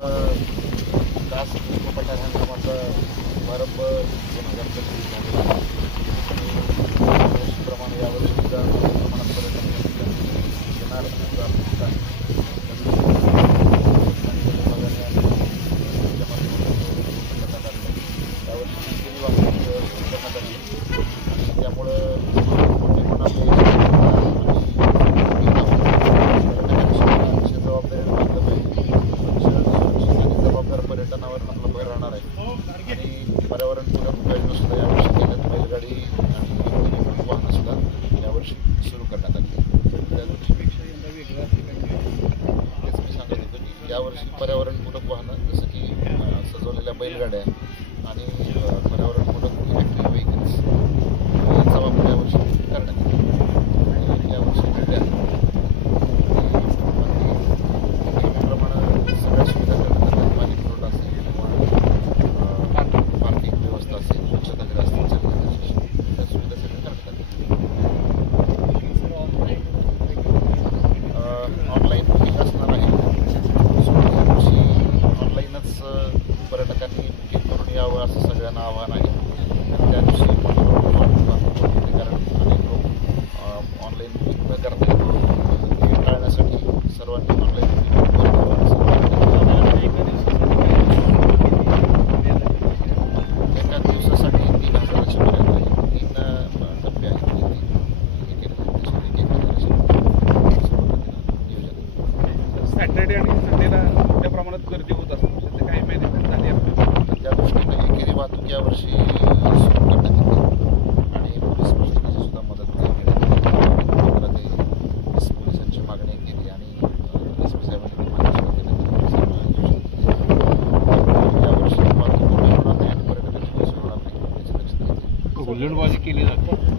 दास पठार हंगामाचा शुभारंभ 2025 झालेला आहे. त्याप्रमाणे यावर्षी सुद्धा मोठ्या प्रमाणात पर्यटन येणार असा अपेक्षा आहे. यावर्षी केली वाहतूक सुरू करण्यात आली आणि त्यामुळं पर्यटनावर आपला भर राहणार आहे आणि पर्यावरणपूरक प्रयत्न सुद्धा यावर्षी केल्यात. बैलगाडी आणि वाहनं सुद्धा यावर्षी सुरू करण्यात आली. त्यापेक्षा यंदा वेगळं तेच मी सांगत होतो की यावर्षी पर्यावरणपूरक वाहनं जसं की सजवलेल्या बैलगाड्या आणि पर्यावरणपूरक इलेक्ट्रिक व्हेकल्स यांचा वापर यावर्षी करण्यात येईल. आणि यावर्षी वेगळ्या नेहमीप्रमाणे सगळ्या सुविधा करण्यात आल्या. पाणी पुरवठा असेल किंवा पार्किंग व्यवस्था असेल, स्वच्छतागृह असतील, त्या सुविधा सगळ्या करण्यात आल्या. ऑनलाईन बुकिंग असणार आहे. सोळाव्या दिवशी ऑनलाईनच पर्यटकांनी बुकिंग करून यावं असं सगळ्यांना आवाहन आहे. त्या दिवशी कारण अनेक लोक ऑनलाईन बुकिंग न करता ते टाळण्यासाठी सर्वांनी ऑनलाईन बुकिंग एका दिवसासाठी 3,000च्या पर्यंत 3 टप्पे आहेत. सॅटर्डे आणि संडेला मोठ्या प्रमाणात गर्दी होत असते, त्याचे काही मॅनेजमेंट झाली आहे. त्या दृष्टीने एकेरी वाहतूक यावर्षी सुरू करण्यात येते आणि पोलीस प्रशासनाची सुद्धा मदत घेण्यात येईल. पोलिसांची मागणी केली आणि SP साहेबांनी यावर्षी वाहतूक आणि पर्यटकांची सुरू होणार नाही याची लक्षात घेतली. हुल्लडबाजी केली जाते.